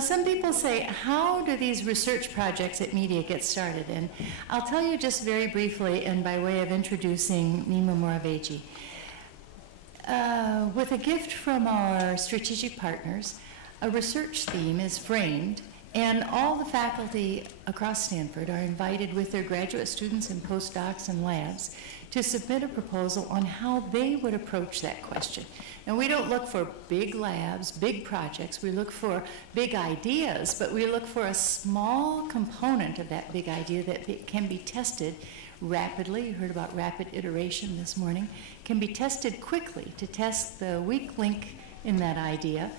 some people say, how do these research projects at Media get started? And I'll tell you just very briefly, and by way of introducing Neema Moraveji. With a gift from our strategic partners, a research theme is framed, and all the faculty across Stanford are invited with their graduate students and postdocs and labs to submit a proposal on how they would approach that question. And we don't look for big labs, big projects. We look for big ideas, but we look for a small component of that big idea that can be tested rapidly. You heard about rapid iteration this morning. Can be tested quickly to test the weak link in that idea,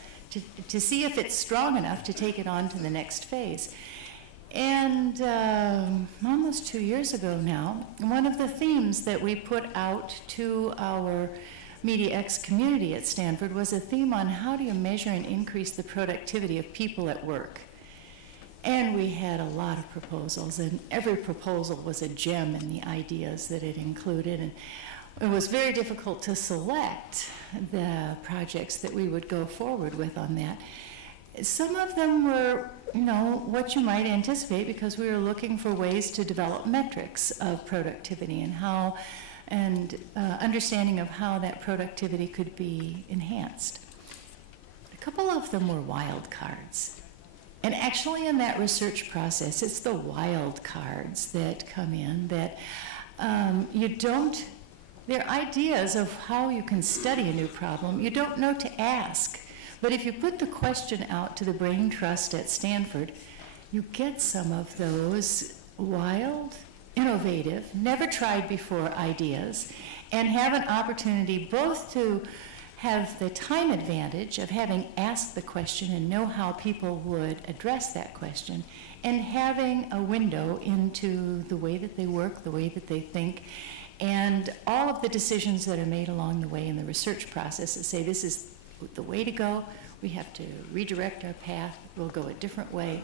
to see if it's strong enough to take it on to the next phase. And almost 2 years ago now, one of the themes that we put out to our mediaX community at Stanford was a theme on how do you measure and increase the productivity of people at work. And we had a lot of proposals, and every proposal was a gem in the ideas that it included. And it was very difficult to select the projects that we would go forward with on that. Some of them were, you know, what you might anticipate, because we were looking for ways to develop metrics of productivity and how, and understanding of how that productivity could be enhanced. A couple of them were wild cards. And actually in that research process, it's the wild cards that come in that they're ideas of how you can study a new problem. You don't know to ask. But if you put the question out to the Brain Trust at Stanford, you get some of those wild, innovative, never tried before ideas, and have an opportunity both to have the time advantage of having asked the question and know how people would address that question, and having a window into the way that they work, the way that they think, and all of the decisions that are made along the way in the research process that say this is the way to go, we have to redirect our path, we'll go a different way.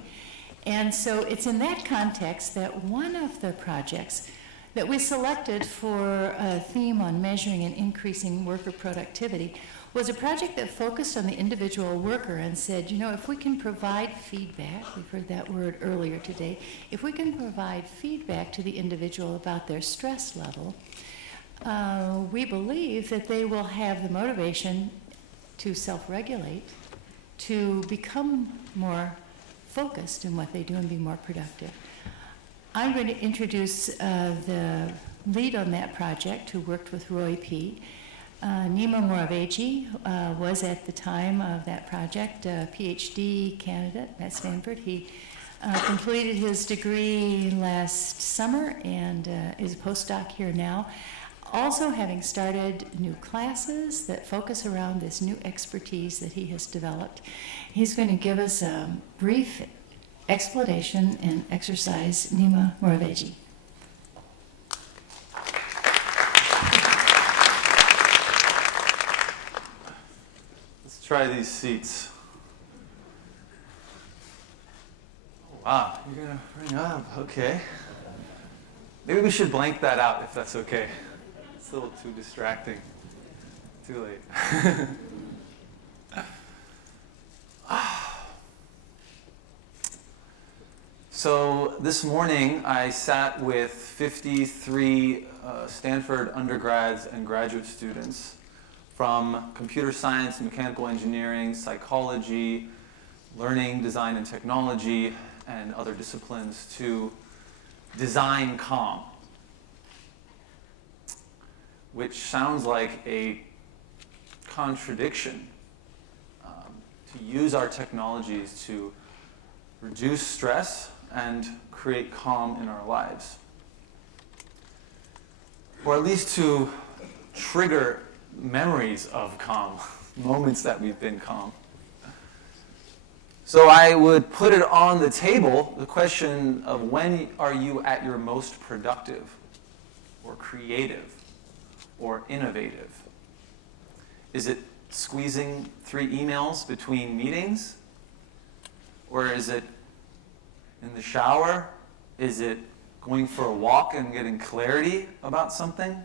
And so it's in that context that one of the projects that we selected for a theme on measuring and increasing worker productivity was a project that focused on the individual worker and said, you know, if we can provide feedback, we've heard that word earlier today, if we can provide feedback to the individual about their stress level, we believe that they will have the motivation to self-regulate, to become more focused in what they do and be more productive. I'm going to introduce the lead on that project, who worked with Roy P. Neema Moraveji was at the time of that project a PhD candidate at Stanford. He completed his degree last summer and is a postdoc here now. Also having started new classes that focus around this new expertise that he has developed. He's going to give us a brief explanation and exercise. Neema Moraveji. Let's try these seats. Oh, wow, you're going to bring up, okay. Maybe we should blank that out if that's okay. It's a little too distracting. Too late. So this morning I sat with 53 Stanford undergrads and graduate students from computer science, mechanical engineering, psychology, learning, design and technology, and other disciplines to design calm, which sounds like a contradiction, to use our technologies to reduce stress and create calm in our lives, or at least to trigger memories of calm, moments that we've been calm. So I would put it on the table, the question of when are you at your most productive or creative or innovative? Is it squeezing 3 emails between meetings? Or is it in the shower? Is it going for a walk and getting clarity about something?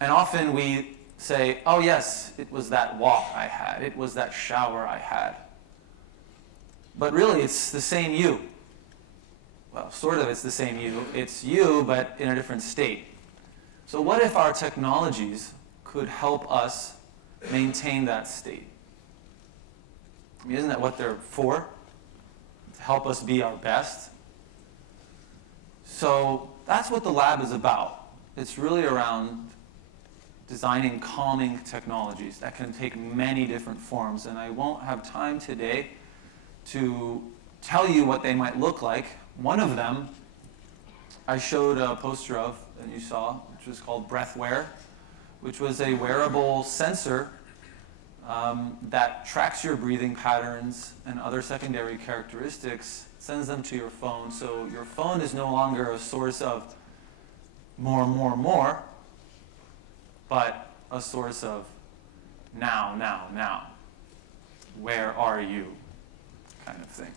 And often we say, oh yes, it was that walk I had, it was that shower I had. But really, it's the same you. Well, sort of it's the same you. It's you, but in a different state. So what if our technologies could help us maintain that state? I mean, isn't that what they're for? To help us be our best? So that's what the lab is about. It's really around designing calming technologies that can take many different forms. And I won't have time today to tell you what they might look like. One of them I showed a poster of that you saw, which was called BreathWear, which was a wearable sensor that tracks your breathing patterns and other secondary characteristics, sends them to your phone. So your phone is no longer a source of more, but a source of now. Where are you? Kind of thing.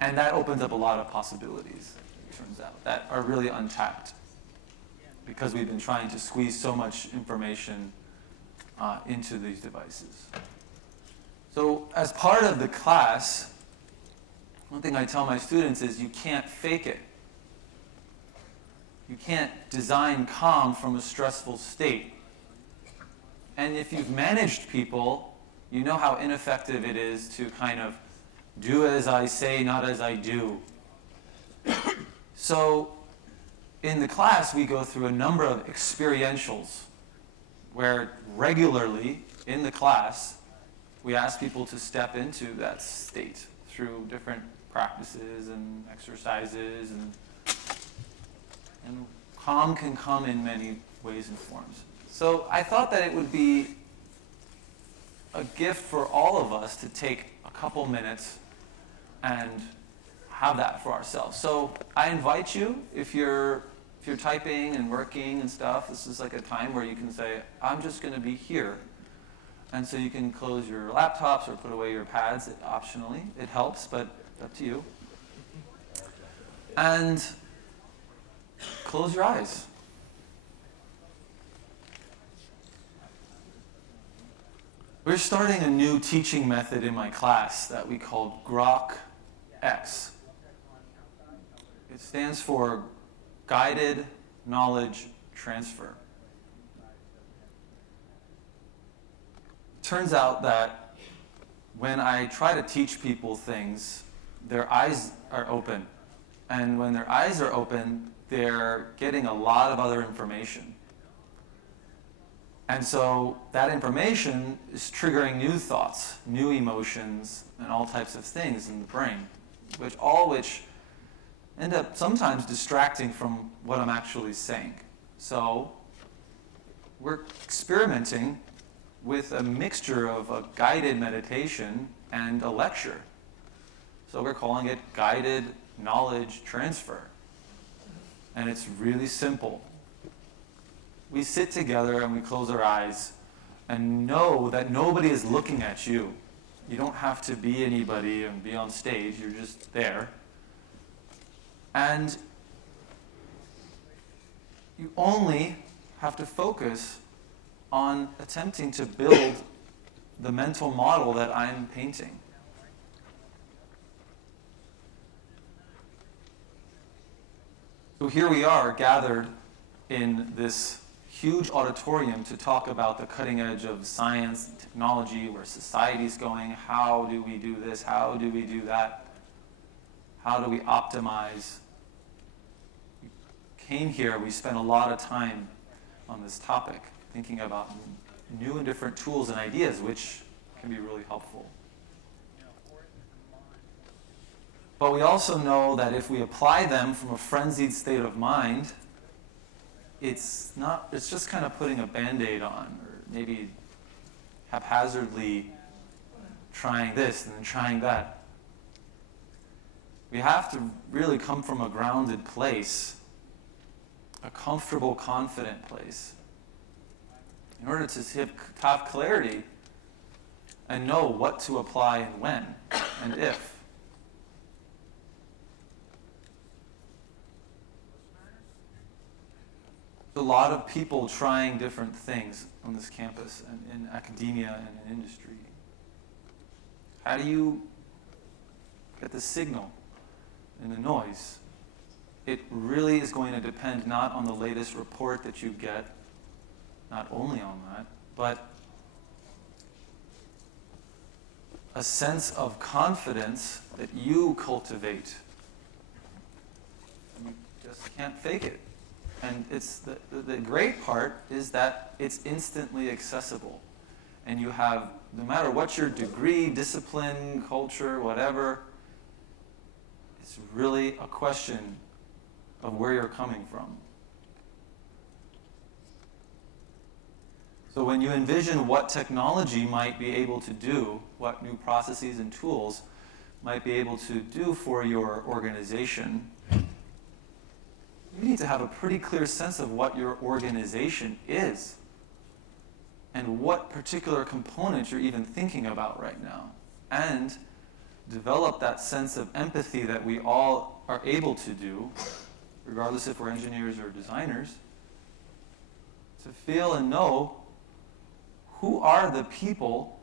And that opens up a lot of possibilities, it turns out, that are really untapped because we've been trying to squeeze so much information into these devices. So as part of the class, one thing I tell my students is you can't fake it. You can't design calm from a stressful state. And if you've managed people, you know how ineffective it is to kind of do as I say, not as I do. So in the class, we go through a number of experientials where regularly in the class, we ask people to step into that state through different practices and exercises. And calm can come in many ways and forms. So I thought that it would be a gift for all of us to take a couple minutes and have that for ourselves. So I invite you, if you're typing and working and stuff, this is like a time where you can say, I'm just going to be here. And so you can close your laptops or put away your pads optionally. It helps, but up to you. And close your eyes. We're starting a new teaching method in my class that we call GROK-X. It stands for Guided Knowledge Transfer. It turns out that when I try to teach people things, their eyes are open. And when their eyes are open, they're getting a lot of other information. And so that information is triggering new thoughts, new emotions, and all types of things in the brain, which end up sometimes distracting from what I'm actually saying. So we're experimenting with a mixture of a guided meditation and a lecture. So we're calling it Guided Knowledge Transfer. And it's really simple. We sit together and we close our eyes and know that nobody is looking at you. You don't have to be anybody and be on stage. You're just there. And you only have to focus on attempting to build the mental model that I'm painting. So here we are gathered in this huge auditorium to talk about the cutting edge of science and technology, where society's going. How do we do this? How do we do that? How do we optimize? We came here, we spent a lot of time on this topic, thinking about new and different tools and ideas, which can be really helpful. But we also know that if we apply them from a frenzied state of mind, it's just kind of putting a Band-Aid on, or maybe haphazardly trying this and then trying that. We have to really come from a grounded place, a comfortable, confident place, in order to have clarity and know what to apply and when and if. So lot of people trying different things on this campus and in academia and in industry. How do you get the signal and the noise? It really is going to depend not on the latest report that you get, not only on that, but a sense of confidence that you cultivate. You just can't fake it. And it's the great part is that it's instantly accessible. And you have, no matter what your degree, discipline, culture, whatever, it's really a question of where you're coming from. So when you envision what technology might be able to do, what new processes and tools might be able to do for your organization, you need to have a pretty clear sense of what your organization is and what particular component you're even thinking about right now, and develop that sense of empathy that we all are able to do, regardless if we're engineers or designers, to feel and know who are the people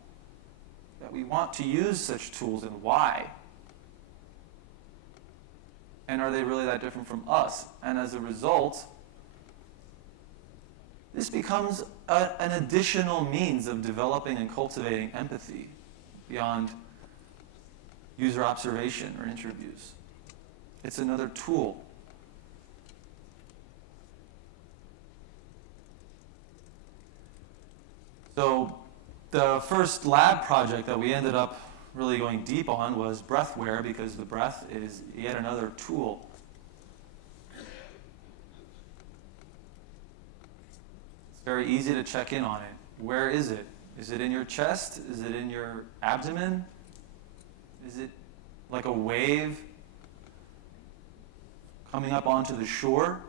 that we want to use such tools and why. And are they really that different from us? And as a result, this becomes an additional means of developing and cultivating empathy beyond user observation or interviews. It's another tool. So the first lab project that we ended up really going deep on was breathware, because the breath is yet another tool. It's very easy to check in on it. Where is it? Is it in your chest? Is it in your abdomen? Is it like a wave coming up onto the shore?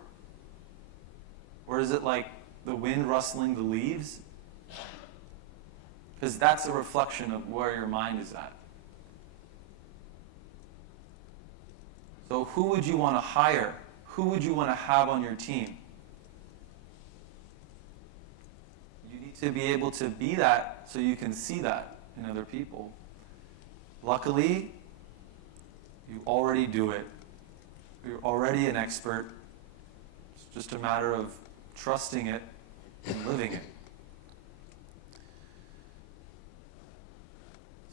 Or is it like the wind rustling the leaves? Because that's a reflection of where your mind is at. So who would you want to hire? Who would you want to have on your team? You need to be able to be that so you can see that in other people. Luckily, you already do it. You're already an expert. It's just a matter of trusting it and living it.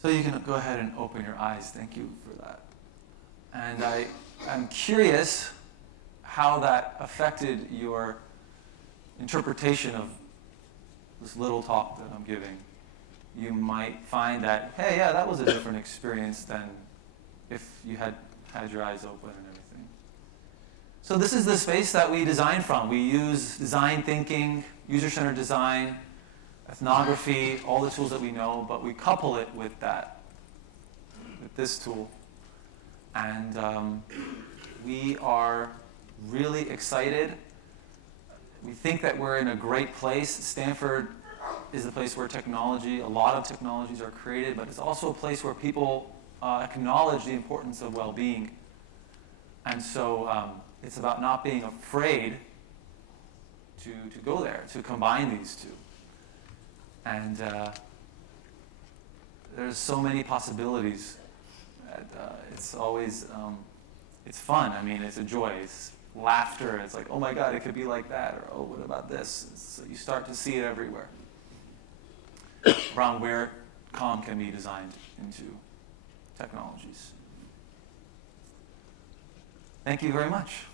So you can go ahead and open your eyes. Thank you for that. And I'm curious how that affected your interpretation of this little talk that I'm giving. You might find that, hey, yeah, that was a different experience than if you had your eyes open and everything. So this is the space that we design from. We use design thinking, user-centered design, ethnography, all the tools that we know, but we couple it with that, with this tool. And we are really excited. We think that we're in a great place. Stanford is the place where a lot of technologies are created, but it's also a place where people acknowledge the importance of well-being. And so it's about not being afraid to go there, to combine these two. And there's so many possibilities. It's always, it's fun. I mean, it's a joy. It's laughter. It's like, oh my God, it could be like that. Or, oh, what about this? So you start to see it everywhere around where calm can be designed into technologies. Thank you very much.